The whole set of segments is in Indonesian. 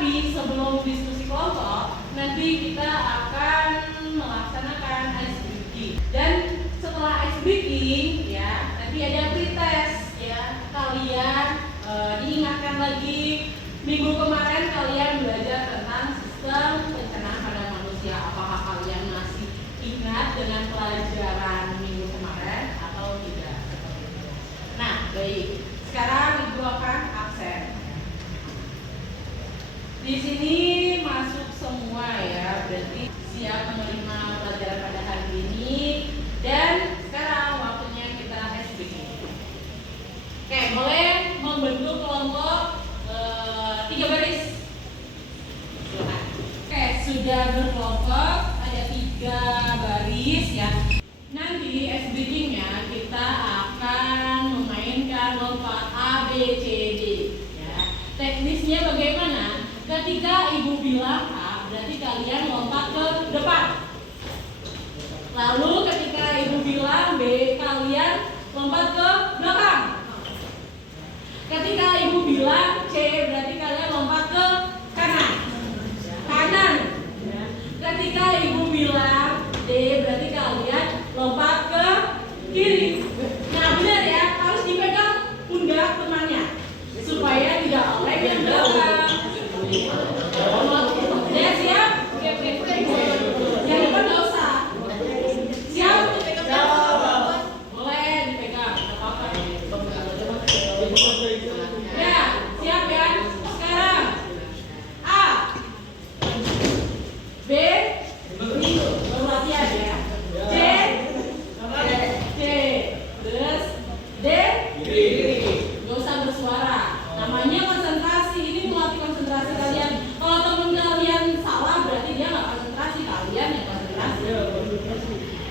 Tapi sebelum diskusi kelompok, nanti kita akan melaksanakan ice breaking. Dan setelah ice breaking, ya, nanti ada pretest, ya. Kalian diingatkan lagi minggu kemarin kalian belajar tentang sistem pencernaan pada manusia. Apakah kalian masih ingat dengan pelajaran minggu kemarin atau tidak? Nah, baik. Sekarang Ibu akan absen. Di sini masuk semua ya, berarti siap menerima pelajaran pada hari ini. Dan sekarang waktunya kita SBK. Oke, boleh membentuk kelompok 3 baris. Silakan. Oke, sudah berkelompok, ada 3 baris ya. Nanti SBK-nya kita akan memainkan lompat A, B, C, D ya. Teknisnya bagaimana? Ketika Ibu bilang A, berarti kalian lompat ke depan. Lalu ketika Ibu bilang B, kalian lompat ke belakang. Ketika Ibu bilang C, berarti kalian lompat ke kanan. Kanan. Ketika Ibu bilang D, berarti kalian lompat ke kiri. Nah, benar ya, harus dipegang pundak temannya supaya tidak oleh yang belakang. Ya, siap? Yang depan nggak usah. Siap? Boleh dipegang, nggak apa-apa. Ya, siap ya? Sekarang A, B, baru latihan ya. C, terus D, nggak usah bersuara. Namanya konsentrasi, ini melatih konsentrasi kalian. Kalau temen kalian salah, berarti dia nggak konsentrasi, kalian yang konsentrasi.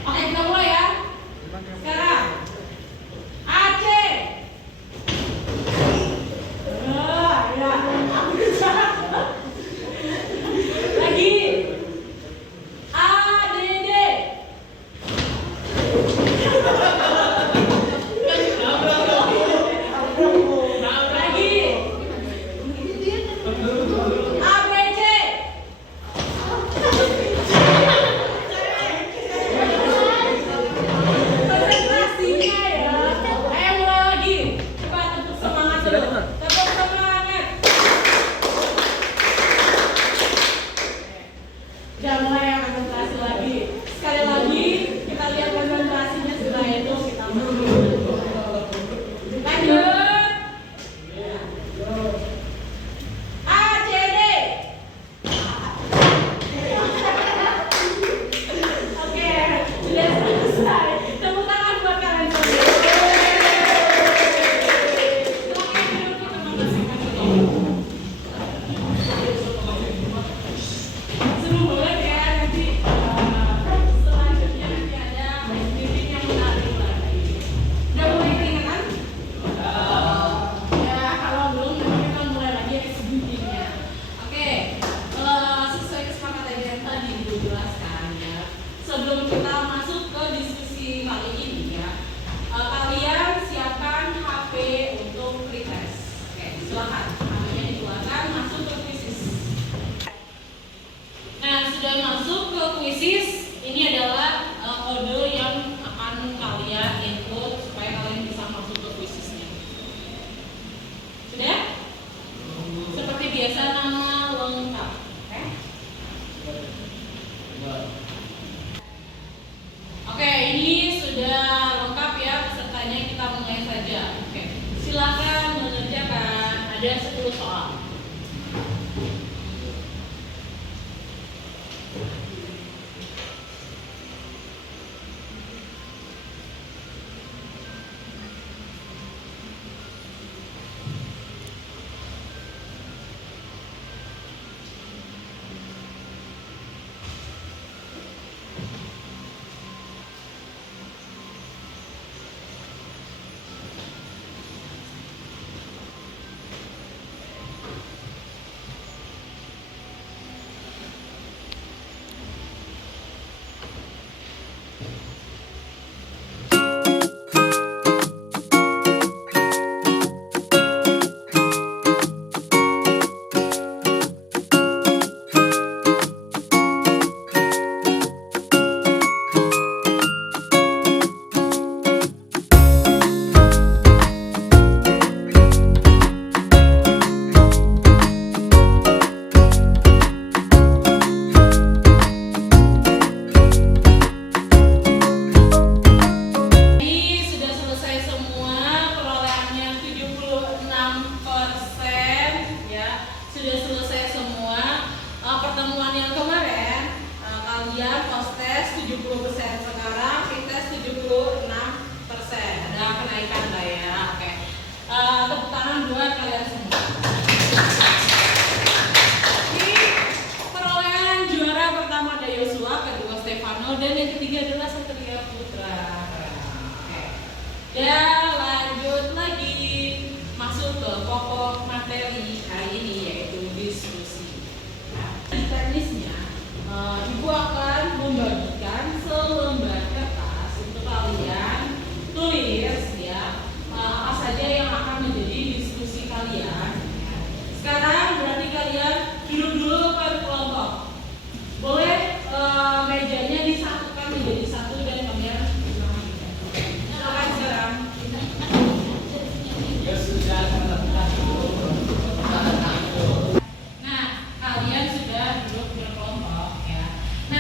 Oke, kita mulai ya. Sekarang AC. Ya. Lagi ADD.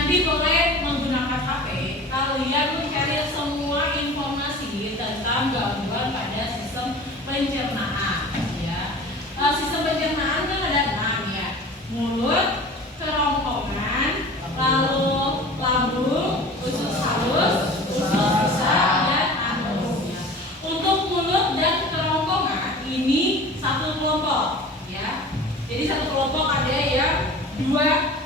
nanti boleh menggunakan HP, kalian mencari semua informasi tentang gangguan pada sistem pencernaan. Ya, sistem pencernaan kan ada 6 ya, mulut, kerongkongan, lalu lambung, usus halus, usus besar, dan anus. Ya. Untuk mulut dan kerongkongan ini satu kelompok, ya. Jadi satu kelompok ada yang 2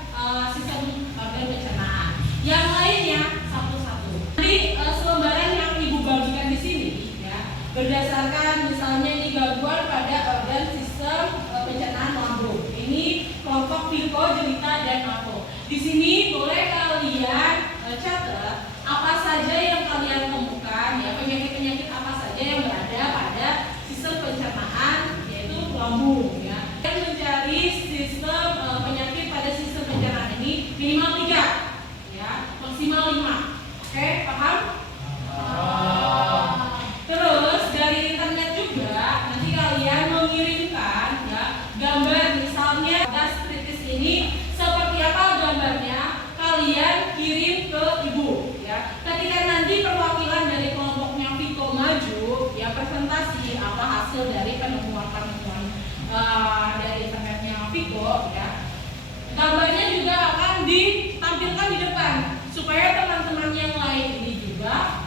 sistem organ pencernaan, yang lainnya satu-satu. Nanti selembaran yang ibu bagikan di sini, ya, berdasarkan misalnya ini gangguan pada organ sistem pencernaan lambung. Ini kelompok Pico, Jelita, dan Mako. Di sini boleh kalian catat apa saja yang kalian temukan, ya, penyakit-penyakit apa saja yang berada pada sistem pencernaan, yaitu lambung, ya. Dan mencari sistem penyakit pada sistem pencernaan ini minimal 3, ya, maksimal 5. Oke, paham? Terus dari internet juga nanti kalian mengirimkan, ya, gambar misalnya gastritis ini seperti apa gambarnya, kalian kirim ke ibu, ya. Ketika nanti perwakilan dari kelompoknya Pico maju, ya, presentasi apa hasil dari penemuan-penemuan dari internetnya Pico, ya, gambarnya juga akan ditampilkan di depan supaya teman-teman yang lain ini juga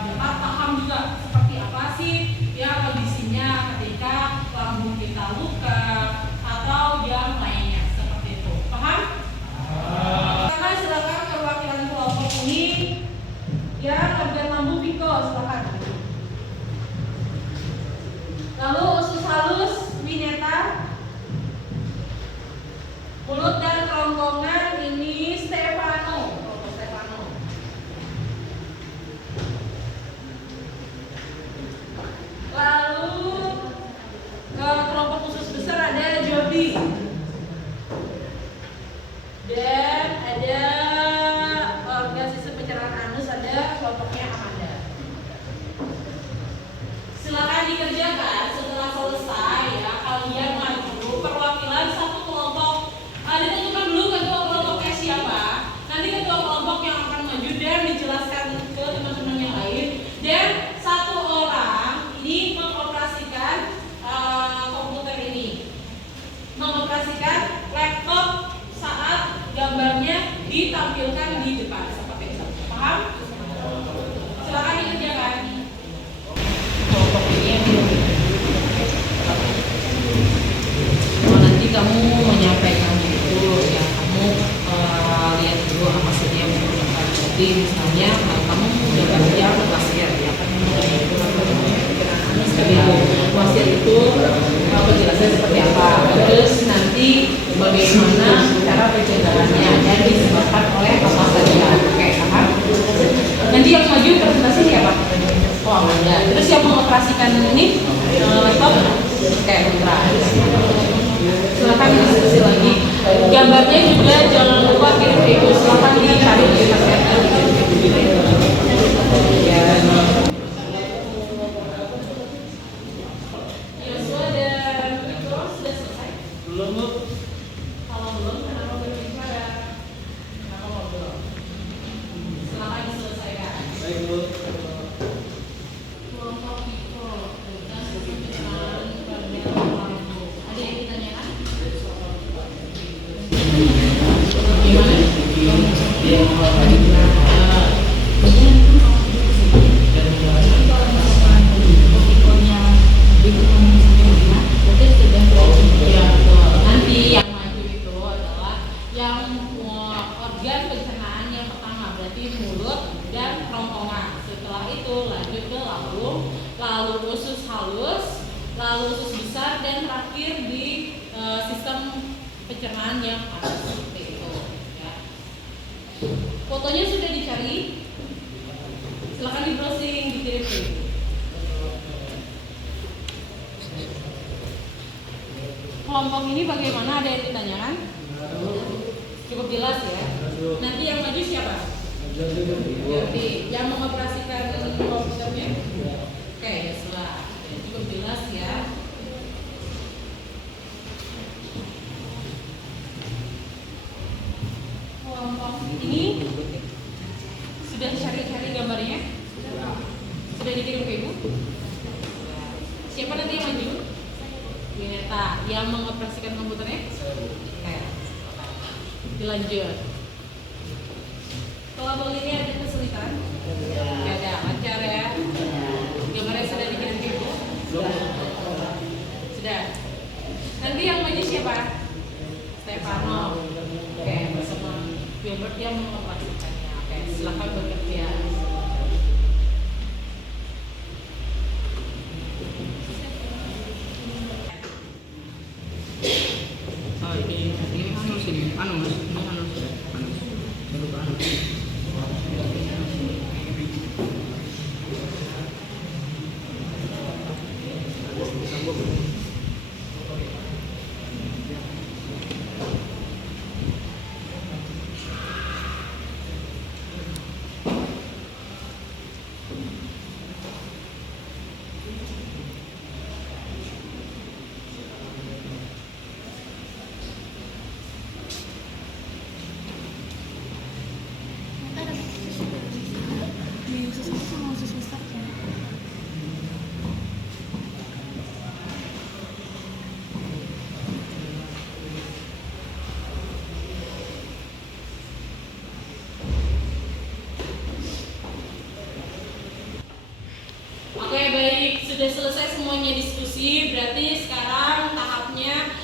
dapat paham juga seperti apa sih, ya, kondisinya ketika lambung kita luka atau yang lainnya seperti itu. Paham? Silakan perwakilan kelompok ini, ya, organ lambung Pico, silakan. Lalu usus halus Wineta, mulut dan kerongkongan ini Stefano. Lalu ke kelompok usus besar ada Jody. Dan ada organ sistem pencernaan anus, ada kelompoknya Amanda. Silakan dikerjakan. Setelah selesai, ya, kalian maju perwakilan satu kelompok. Ditentukan dulu ketua kelompoknya siapa. Nanti ketua kelompok yang akan maju dan dijelaskan ke teman-teman yang lain. Dan satu orang ini mengoperasikan komputer ini, mengoperasikan laptop saat gambarnya ditampilkan di depan seperti itu. Paham? Silakan dikerjakan. Kelompok ini nanti kamu menyampaikan itu, ya, kamu lihat dulu apa saja yang menggunakan. Jadi misalnya kamu udah baca wasiat, ya, kan wasiat itu penjelasannya seperti apa, terus nanti bagaimana cara pencegahannya dan disebabkan oleh apa saja. Oke, paham? Nanti yang maju presentasi siapa? Oh, Amanda. Terus yang mengoperasikan ini laptop kayak Putra. Silakan diskusi lagi. Gambarnya juga jangan lupa kirim ke ibu. Silakan dicari di internet. Yosua dan Pico sudah selesai? Belum, Bu. Kalau belum, kenapa berbicara? Kenapa ngobrol? Silakan diselesaikan. Baik, Bu. Kelompok Pico dan pencernaan pada lambung. Ada yang ditanyakan? Nanti yang maju itu adalah yang organ pencernaan yang pertama, berarti mulut dan kerongkongan. Setelah itu lanjut ke lambung, lalu usus halus, lalu usus besar, dan terakhir di sistem pencernaan yang ada seperti itu, ya. Fotonya sudah dicari, silakan di browsing, dikirim ke ibu. Kelompok ini bagaimana, ada yang ditanyakan? Cukup jelas, ya. Nanti yang maju siapa? Jadi yang mengoperasikan komputernya? Oke, setelah cukup jelas, ya. Kelompok ini gambarnya? Sudah dikirim ke Ibu? Siapa nanti yang maju? Wineta. Yang mengoperasikan komputernya? Oke. Dilanjut. Kalau abang ini ada kesulitan? Tidak ada, lancar ya? Gambarnya sudah dikirim ke Ibu? Sudah. Nanti yang maju siapa? Stefano. Oke, bersama Wilbert yang mengoperasikannya. Oke, silakan bekerja. Ini anus ini, anus, ini anus ya, anus, saya lupa anus. Oke, baik, sudah selesai semuanya diskusi. Berarti sekarang tahapnya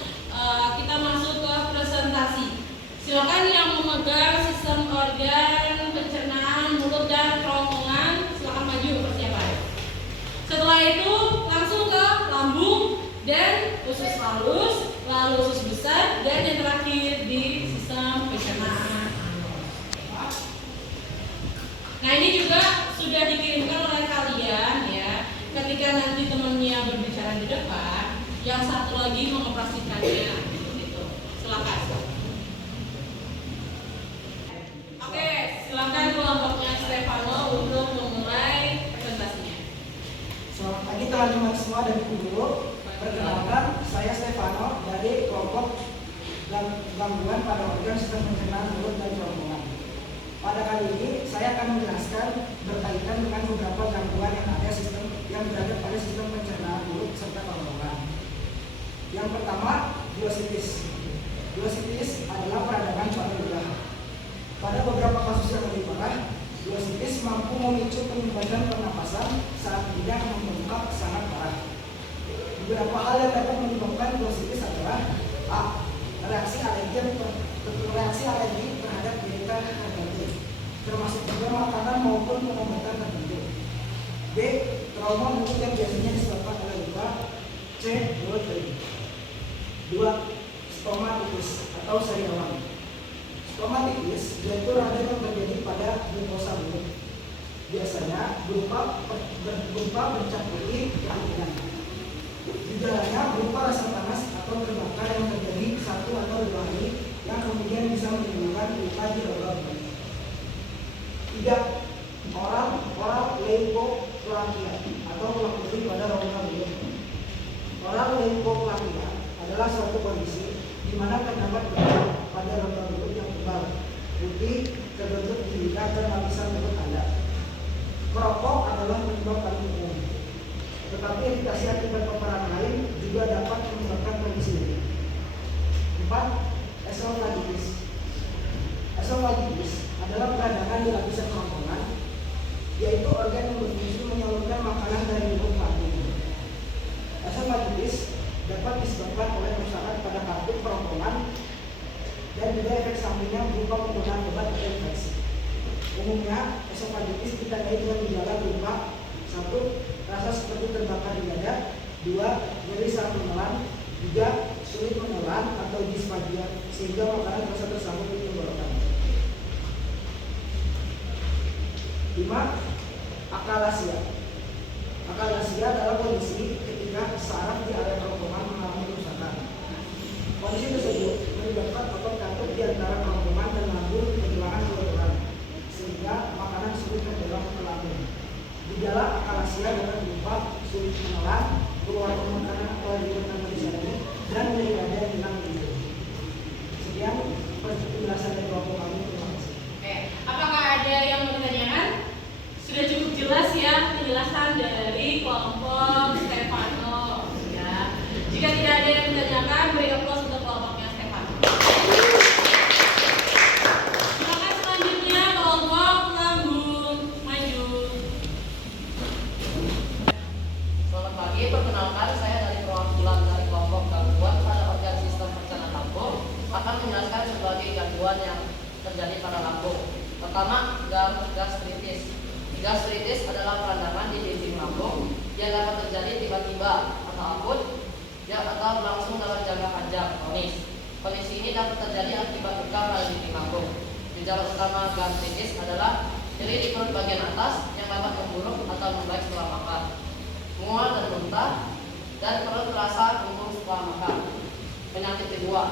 kita masuk ke presentasi. Silakan yang memegang sistem organ pencernaan mulut dan kerongkongan, silakan maju persiapan. Setelah itu langsung ke lambung dan usus halus, lalu usus besar, dan yang terakhir di sistem pencernaan. Nah, ini juga sudah dikirimkan oleh kalian ya. Ketika nanti temannya berbicara di depan, yang satu lagi mengoperasikannya. Gitu. Silakan. Oke, silakan kelompoknya Stefano untuk memulai presentasinya. Selamat pagi teman-teman semua dan guru. Perkenalkan, saya Stefano dari kelompok gangguan pada organ sistem pencernaan mulut dan kerongkongan. Pada kali ini saya akan menjelaskan berkaitan dengan beberapa gangguan yang berada pada sistem pencernaan mulut serta kerongkongan. Yang pertama, glossitis. Glossitis adalah peradangan pada lidah. Pada beberapa kasus yang lebih parah, glossitis mampu memicu penyumbatan pernapasan saat lidah membengkak sangat parah. Beberapa hal yang dapat menyebabkan glossitis adalah A. Reaksi alergi terhadap gigitan tertentu, termasuk juga makanan maupun pengobatan tertentu. B. Trauma mulut yang biasanya disebabkan oleh luka. C. Mulut kering. 2. Stomatitis atau sariawan. Stomatitis yaitu radang yang terjadi pada mukosa mulut. Biasanya berupa bercampuri keangkinan. Gejalanya berupa rasa panas atau terbakar yang terjadi 1 atau 2 hari yang kemudian bisa menimbulkan luka di rongga mulut. 3. Oral leukoplakia atau lakuri pada rongga mulut. Oral leukoplakia adalah suatu kondisi di mana terdapat luka pada rongga mulut yang tebal, putih, terbentuk di lidah dan lapisan mulut Anda. Merokok adalah penyebab paling umum, tetapi iritasi akibat paparan lain juga dapat menyebabkan kondisi ini. 4. Esofagitis. Esofagitis adalah peradangan di lapisan kerongkongan, yaitu organ yang berfungsi menyalurkan makanan dari mulut ke lambung. Esofagitis dapat disebabkan oleh kerusakan pada kartuk kerongkongan dan juga efek sampingnya berupa penggunaan obat atau infeksi. Umumnya, esofagitis ditandai dengan gejala berupa 1. Rasa seperti terbakar di dada. 2. Nyeri saat menelan. 3. Sulit menelan atau disfagia sehingga makanan terasa tersambung di tenggorokan. 5. Akalasia. Akalasia adalah kondisi ketika saraf di area kerongkongan mengalami kerusakan. Kondisi tersebut menyebabkan otot kantuk di antara kerongkongan dan lambung kehilangan kelenturan sehingga makanan sulit terdorong ke lambung. Gejala akalasia dapat berupa sulit menelan, keluar makanan atau diberikan disani, dan nyeri dada yang hilang gitu. Sekian penjelasan dari kelompok kami. Terima kasih. Oke, apakah ada yang mau ditanyakan? Sudah cukup? penjelasan dari kelompok Stefano ya. Jika tidak ada yang ditanyakan, beri aplaus untuk kelompoknya Stefano. Silakan selanjutnya kelompok lambung maju. Selamat pagi, perkenalkan saya dari perwakilan dari kelompok gangguan pada organ sistem pencernaan lambung akan menjelaskan sebagai gangguan yang terjadi pada lambung. Pertama, gastritis. Gastritis adalah peradangan di dinding lambung yang dapat terjadi tiba-tiba atau akut atau berlangsung dalam jangka panjang kronis. Kondisi ini dapat terjadi akibat luka pada dinding lambung. Gejala utama gastritis adalah nyeri di perut bagian atas yang dapat memburuk atau membaik setelah makan, mual dan muntah, dan perut terasa kembung setelah makan. Penyakit kedua,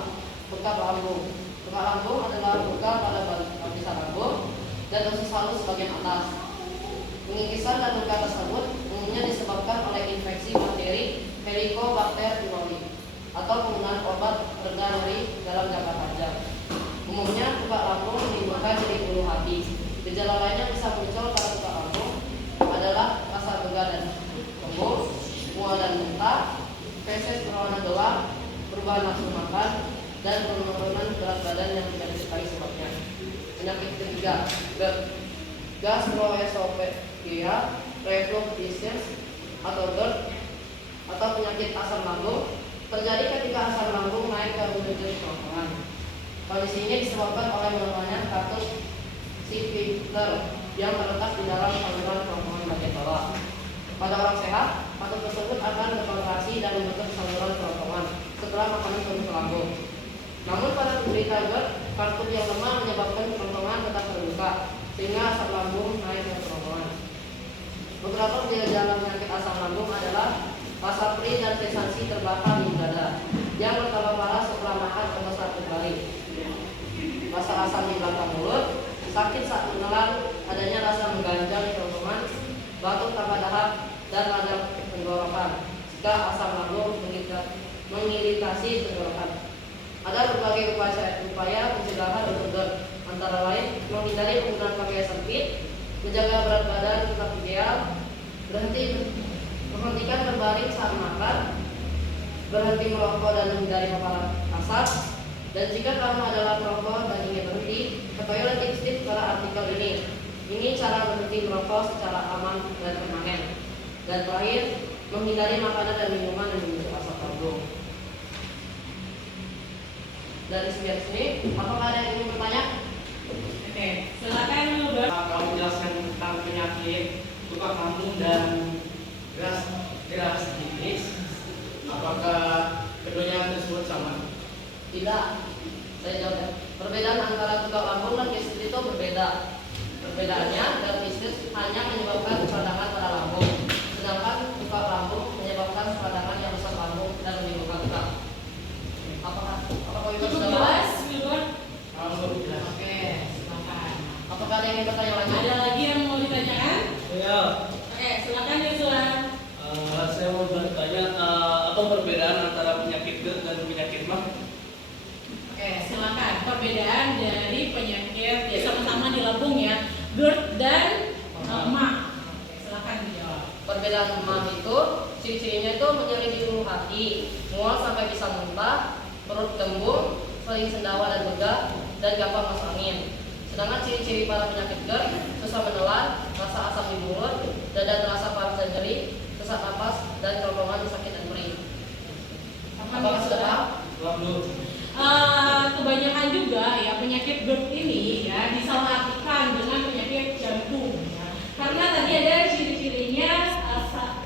luka lambung. Luka lambung adalah luka pada lapisan lambung dan usus halus bagian atas. Pengikisan dan luka tersebut umumnya disebabkan oleh infeksi bakteri Helicobacter pylori atau penggunaan obat pereda nyeri dalam jangka panjang. Umumnya luka lambung menimbulkan nyeri ulu hati. Gejala lainnya bisa muncul pada luka lambung adalah rasa lega dan kembung, mual dan muntah, feses berwarna gelap, perubahan nafsu makan, dan penurunan berat badan yang tidak diketahui sebabnya. Penyakit ketiga, gastroesophageal reflux disease atau GERD atau penyakit asam lambung terjadi ketika asam lambung naik ke menuju kerongkongan. Kondisi ini disebabkan oleh melemahnya kartus Siegler yang terletak di dalam saluran kerongkongan bagian bawah. Pada orang sehat, kartus tersebut akan berkontraksi dan membentuk saluran kerongkongan setelah makanan turun ke lambung. Namun pada penderita GERD, kartus yang lemah menyebabkan kerongkongan tetap terbuka sehingga asam lambung naik ke kerongkongan. Beberapa gejala penyakit asam lambung adalah rasa perih dan sensasi terbakar di dada yang bertambah parah setelah makan atau saat berbaring, rasa asam di belakang mulut, sakit saat menelan, adanya rasa mengganjal di kerongkongan, batuk tanpa dahak, dan radang tenggorokan jika asam lambung mengiritasi tenggorokan. Ada berbagai upaya pencegahan untuk GERD, antara lain menghindari penggunaan pakaian sempit, menjaga berat badan tetap ideal, berhentikan berbaring saat makan, berhenti merokok dan menghindari paparan asap. Dan jika kamu adalah perokok dan ingin berhenti, ketahuilah tips-tips pada artikel ini. Ini cara berhenti merokok secara aman dan permanen. Dan terakhir, menghindari makanan dan minuman yang memicu asap lambung. Dari sini, apakah ada yang ingin bertanya? Oke, silakan Kalau menjelaskan tentang penyakit luka lambung dan gastritis, apakah keduanya tersebut sama? Tidak. Saya jawab ya. Perbedaan antara luka lambung dan gastritis itu berbeda. Perbedaannya, gastritis hanya menyebabkan peradangan pada lambung, sedangkan luka lambung menyebabkan peradangan yang rusak lambung dan menimbulkan luka. Apakah itu cukup sudah jelas, Wilbur? Jelas. Oke, silakan. Apakah ada yang ingin bertanya lagi? Ada lagi yang mau ditanyakan? Ya, Oke, silakan Yusua. saya mau bertanya apa perbedaan antara penyakit GERD dan penyakit MAH? Oke, silakan. Perbedaan dari penyakit ya sama-sama di lambung ya, GERD dan MAH. Oke, silakan dijawab. Perbedaan MAH itu ciri-cirinya itu menyeri di ulu hati, mual sampai bisa muntah, perut kembung, sering sendawa dan begah, dan gampang masuk angin. Sedangkan ciri-ciri pada penyakit GERD, susah menelan, rasa asam di mulut, dada terasa panas dan nyeri, sesak napas, dan kerongkongan sakit dan perih. Apakah sudah tahu? Kebanyakan juga ya penyakit GERD ini ya disalahartikan dengan penyakit jantung ya. Karena tadi ada ciri-cirinya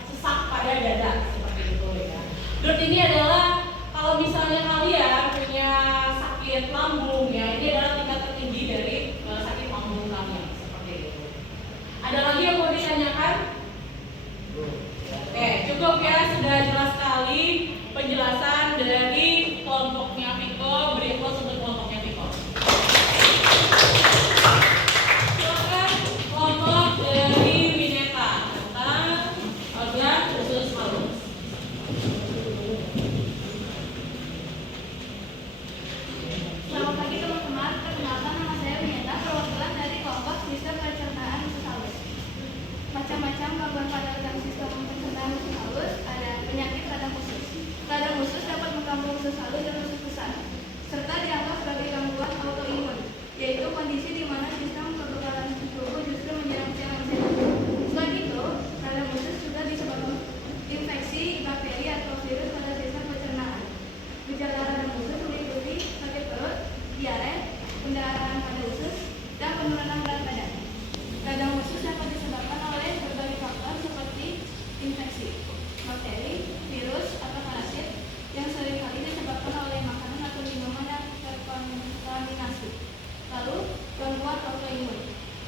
sesak pada dada seperti itu ya. GERD ini adalah kalau misalnya kalian punya sakit lambung ya, ini adalah tingkat tertinggi dari sakit lambung kalian seperti itu. Ada lagi yang mau ditanyakan? Oke, cukup ya, sudah jelas sekali penjelasan dari kelompoknya Viko. Beri aplaus untuk kelompoknya Viko.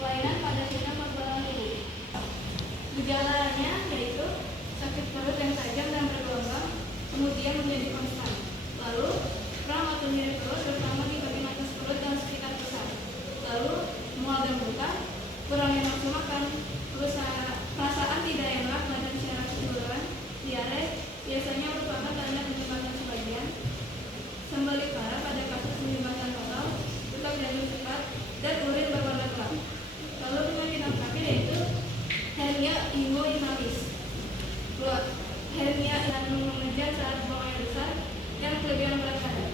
kelainan pada sistem pembuangan tubuh. Gejalanya yaitu sakit perut yang tajam dan bergelombang, kemudian menjadi konstan. Lalu kram atau nyeri perut terutama di bagian atas perut dan sekitar pusat. Lalu mual dan muntah, kurangnya nafsu makan, perasaan tidak enak badan secara keseluruhan, diare biasanya merupakan tanda penyumbatan sebagian, sembalik parah pada kasus penyumbatan total, luka jantung cepat, dan urin berwarna gelap. Lalu penyakit yang terakhir yaitu hernia inguinalis. Hernia yang mengejar saat buang air besar yang kelebihan berat badan.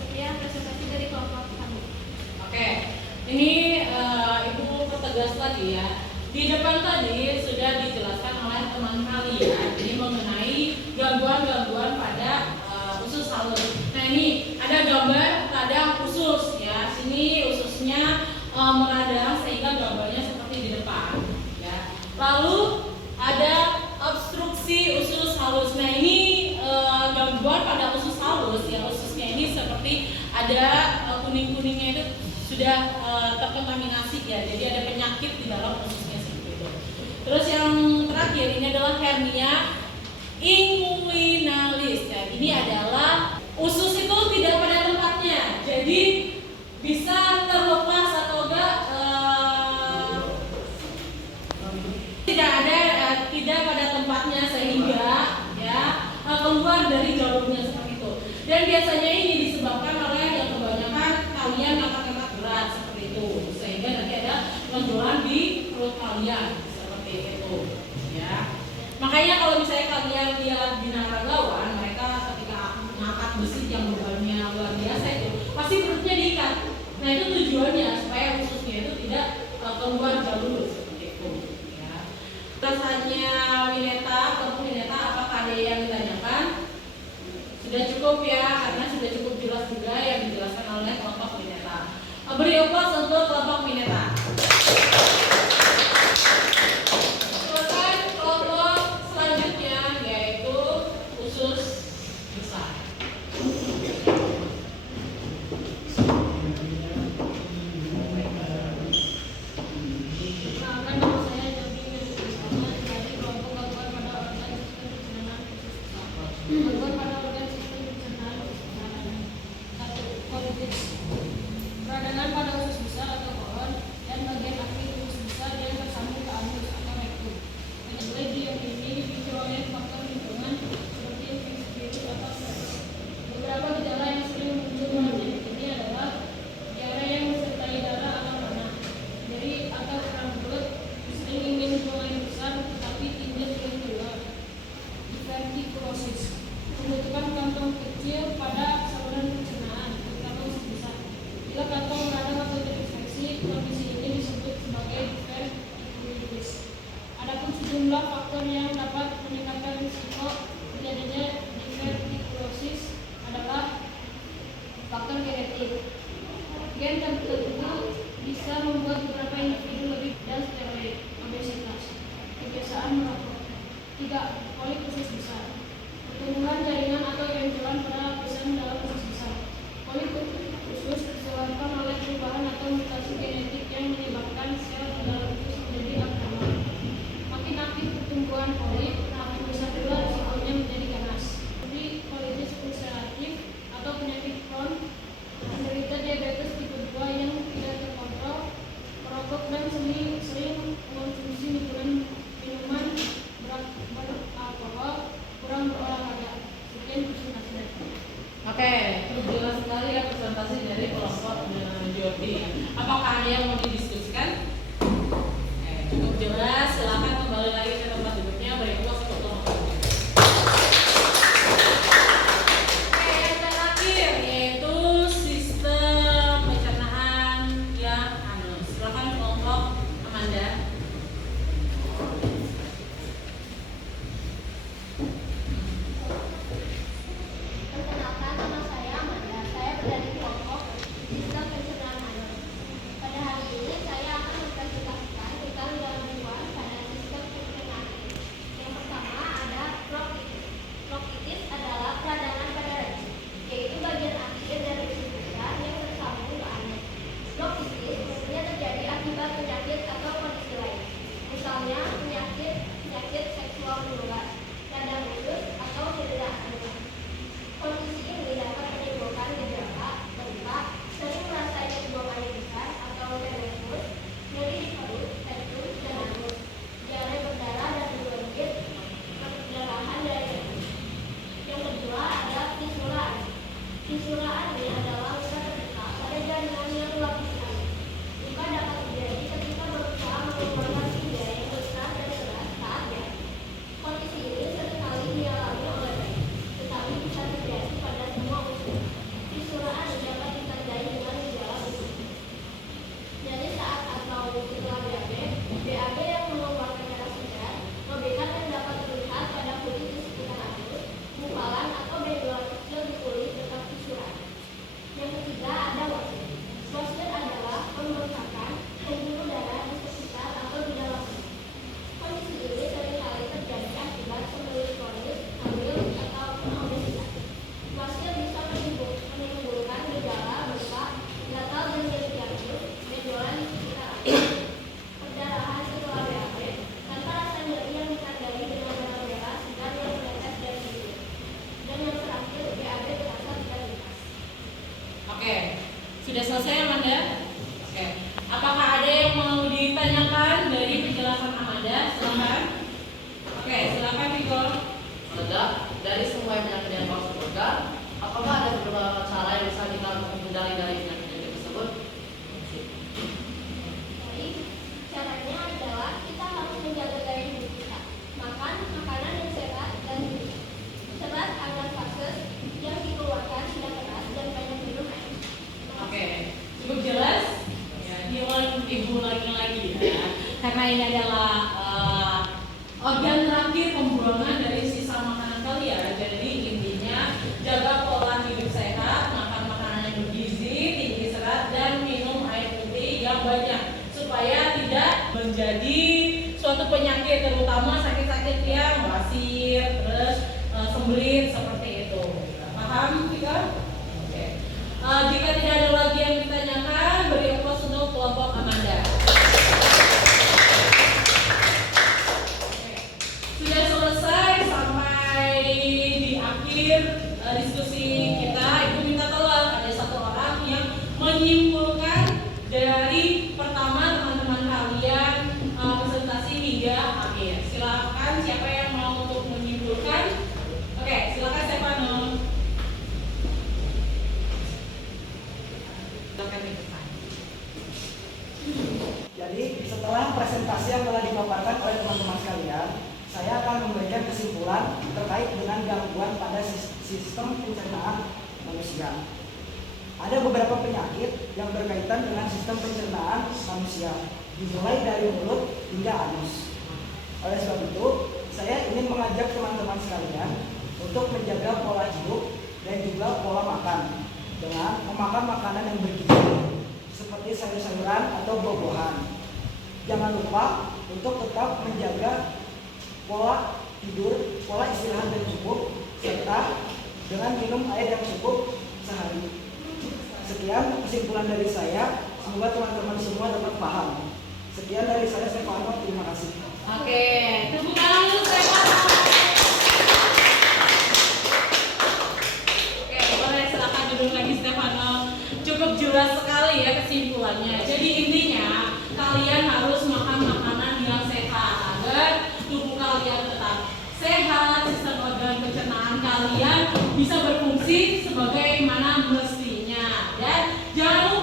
Sekian presentasi dari kelompok kami. Oke, ini Ibu pertegas lagi ya. Di depan tadi sudah dijelaskan oleh teman kalian ini mengenai gangguan-gangguan pada usus halus. Nah ini ada gambar radang usus ya. Sini ususnya meradang sehingga gambarnya seperti di depan. Ya. Lalu ada obstruksi usus halus. Nah ini gangguan pada usus halus ya. Ususnya ini seperti ada kuning-kuningnya itu sudah terkontaminasi ya. Jadi ada penyakit di dalam ususnya seperti itu. Terus yang terakhir ini adalah hernia inguinalis. Ya, ini adalah usus itu tidak pada tempatnya. Jadi bisa terlepas atau enggak tidak pada tempatnya sehingga ya keluar dari jalurnya seperti itu. Dan biasanya ini disebabkan oleh yang kebanyakan kalian angkat-angkat berat seperti itu sehingga nanti ada benjolan di perut kalian seperti itu ya. Makanya kalau misalnya kalian lihat binaragawan, mereka ketika ngangkat besi yang bebannya luar biasa itu pasti perutnya diikat. Nah itu tujuannya supaya ususnya itu tidak keluar jalur seperti itu ya. Rasanya Wineta, kelompok Wineta, apakah ada yang ditanyakan? Sudah cukup ya, karena sudah cukup jelas juga yang dijelaskan oleh kelompok Wineta. Beri upah untuk kelompok Wineta. Selesai kelompok selanjutnya yaitu usus besar. Perkenalkan, nama saya Jobi Muhammad dari kelompok gangguan pada organ sistem pencernaan usus besar. Gangguan pada organ sistem pencernaan usus besar. 1. Colitis. Peradangan pada usus besar atau kolon dan bagian akhir usus besar yang tersambung ke anus atau rektum. Penyebab yang ini dipicu oleh faktor lingkungan seperti virus atau virus. Beberapa gejala yang sering muncul pada penyakit ini adalah diare yang disertai darah atau nanah, nyeri atau kram perut, sering ingin buang air besar tetapi tidak sering keluar, divertikulosis, pembentukan kantong kecil pada saluran pencernaan, terutama usus besar. Bila kantong meradang atau terinfeksi, kondisi ini disebut sebagai divertikulitis. Adapun sejumlah faktor yang dapat meningkatkan risiko terjadinya divertikulosis adalah faktor genetik. Gen tertentu bisa membuat beberapa individu lebih dan steroid, obesitas, kebiasaan merokok. 3. Polik usus besar. Pertumbuhan jaringan atau benjolan pada lapisan dalam usus besar. Polik usus disebabkan oleh perubahan atau mutasi genetik yang menyebabkan sel di dalam usus menjadi abnormal. Makin aktif pertumbuhan polip, makin besar pula risikonya menjadi ganas. Seperti kolitis ulceratif atau penyakit Crohn, penderita diabetes tipe 2 yang tidak terkontrol, merokok dan sering mengonsumsi minuman beralkohol, kurang berolahraga. Sekian presentasi dari saya. Oke, jelas sekali ya presentasi dari kelompok Jody. Apakah ada yang mau didiskusikan? Cukup jelas, silakan kembali lagi ke tempat duduknya. Beri puas untuk kelompok. Oke, yang terakhir yaitu sistem pencernaan yang anus. Silakan kelompok Amanda. Perkenalkan, nama saya Amanda. Saya berada di kelompok sistem pencernaan anus. Pada hari ini saya akan Selesai Amanda? Oke. Apakah ada yang mau ditanyakan dari penjelasan Amanda? Silakan. Oke, silakan Viko. Ada dari semua penyakit yang kau sebutkan, apakah ada beberapa cara yang bisa kita menghindari dari penyakit tersebut? Baik, caranya adalah kita harus menjaga gaya hidup kita. Makan makanan yang sehat dan serat agar fases yang dikeluarkan tidak keras dan banyak minum air. Oke, cukup jelas? Ya, diulang ibu lagi ya. Karena ini adalah organ terakhir pembuangan dari sisa makanan kalian. Jadi intinya jaga pola hidup sehat, makan makanan yang bergizi, tinggi serat, dan minum air putih yang banyak supaya tidak menjadi suatu penyakit, terutama sakit-sakit yang basir, terus sembelit seperti itu. Paham kita? Oke. Jika tidak ada lagi yang ditanyakan, beri aplaus untuk kelompok Amanda. Sudah selesai sampai di akhir diskusi kita. Ibu minta tolong ada satu orang yang menyimpulkan dari pertama teman-teman kalian presentasi hingga akhir. Silakan siapa yang mau untuk menyimpulkan? Oke, silakan Stefano. Silakan Stefano. Jadi setelah presentasi yang telah dipaparkan oleh teman-teman sekalian, saya akan memberikan kesimpulan terkait dengan gangguan pada sistem pencernaan manusia. Ada beberapa penyakit yang berkaitan dengan sistem pencernaan manusia, dimulai dari mulut hingga anus. Oleh sebab itu, saya ingin mengajak teman-teman sekalian untuk menjaga pola hidup dan juga pola makan dengan memakan makanan yang bergizi seperti sayur-sayuran atau buah-buahan. Jangan lupa untuk tetap menjaga pola tidur, pola istirahat yang cukup, serta dengan minum air yang cukup sehari. Sekian kesimpulan dari saya, semoga teman-teman semua dapat paham. Sekian dari saya, Stefano, terima kasih. Oke, tepuk tangan dulu Stefano. Oke, boleh silakan duduk lagi Stefano. Cukup jelas sekali ya kesimpulannya. Jadi intinya kalian harus makan makanan yang sehat agar tubuh kalian tetap sehat, sistem organ pencernaan kalian bisa berfungsi sebagaimana mestinya. Dan jangan